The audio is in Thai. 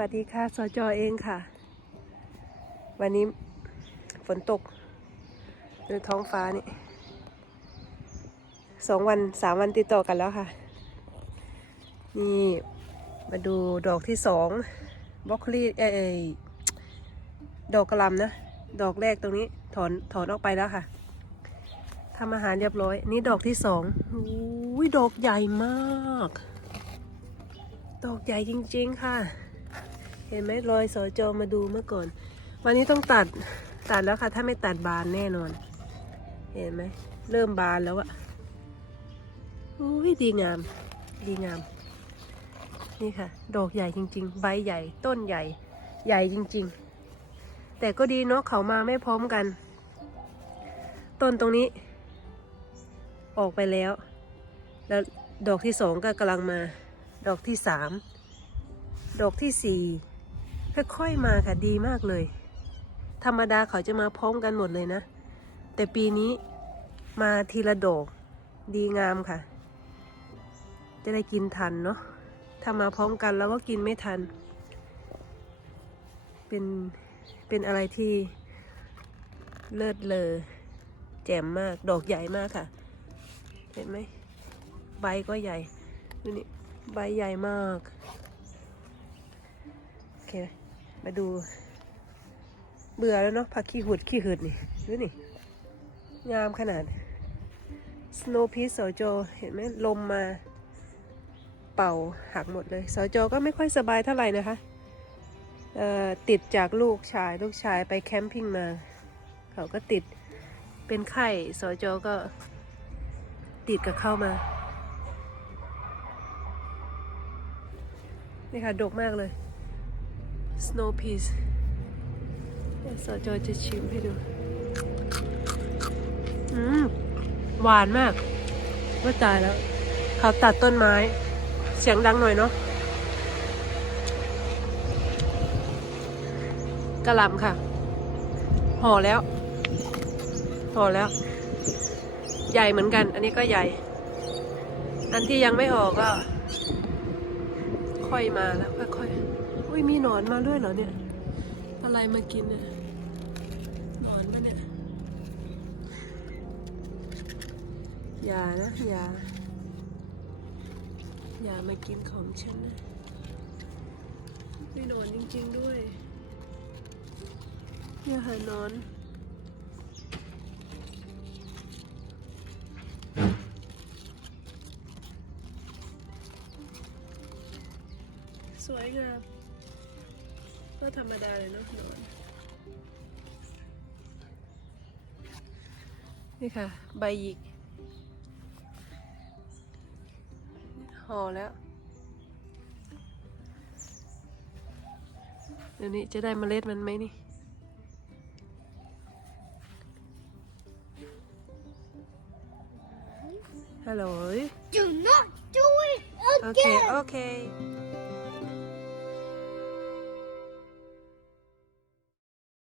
วัสดีค่ะสจอเองค่ะ วันนี้ฝนตกในท้องฟ้านี่สองวันสามวันติดต่อกันแล้วค่ะ นี่มาดูดอกที่สองบล็อกคลีเอยดอกกระลำนะ ดอกแรกตรงนี้ถอนถอนออกไปแล้วค่ะทำอาหารเรียบร้อย นี่ดอกที่สองอุ้ยดอกใหญ่มาก ดอกใหญ่จริง ๆ ค่ะ เห็นไหมรอยสอจอมาดูเมื่อก่อน วันนี้ต้องตัดตัดแล้วค่ะ ถ้าไม่ตัดบานแน่นอน เห็นไหมเริ่มบานแล้วอะอุ้ยดีงาม ดีงาม นี่ค่ะ ดอกใหญ่จริง ๆ ใบใหญ่ต้นใหญ่ ใหญ่จริง ๆ แต่ก็ดีเนาะเขามาไม่พร้อมกัน ต้นตรงนี้ ออกไปแล้ว แล้วดอกที่สองก็กำลังมา ดอกที่สามดอกที่สี่ ค่อยๆมาค่ะดีมากเลย ธรรมดาเขาจะมาพร้อมกันหมดเลยนะ แต่ปีนี้มาทีละดอกดีงามค่ะ จะได้กินทันเนาะถ้ามาพร้อมกันแล้วก็กินไม่ทัน เป็นเป็นอะไรที่เลิศเลอแจ่มมากดอกใหญ่มากค่ะ เห็นไหมใบก็ใหญ่ดูนี่ใบใหญ่มาก โอเค มาดู เบื่อแล้วเนาะผักขี้หุดขี้หืดนี่ดูนี่ งามขนาด Snow Peas สโจเห็นไหมลมมาเป่าหักหมดเลยสโจก็ไม่ค่อยสบายเท่าไหร่นะคะติดจากลูกชายลูกชายไปแคมปิ้งมา เขาก็ติดเป็นไข้สโจก็ติดกับเข้ามา นี่ค่ะ ดกมากเลย Snow Peas เดี๋ยวสจอจะชิมให้ดู อืม หวานมากว่าตายแล้ว เขาตัดต้นไม้ เสียงดังหน่อยเนาะกระลำค่ะ ห่อแล้ว ห่อแล้ว ใหญ่เหมือนกัน อันนี้ก็ใหญ่ อันที่ยังไม่ห่อก็ ค่อยมาแล้วค่อยๆ อุ้ยมีหนอนมาด้วยเหรอเนี่ย อะไรมากินเนี่ยหนอนมาเนี่ย อย่านะอย่า อย่ามากินของฉันนะมีหนอนจริง ๆด้วยอย่าหาหนอนสวยงาม ก็ธรรมดาเลยเนาะหนอนนี่ค่ะ ใบหยิกห่อแล้ว เดี๋ยวนี้จะได้เมล็ดมันไหมนี่ฮัลโหล Do not do it โอเค again. โอเค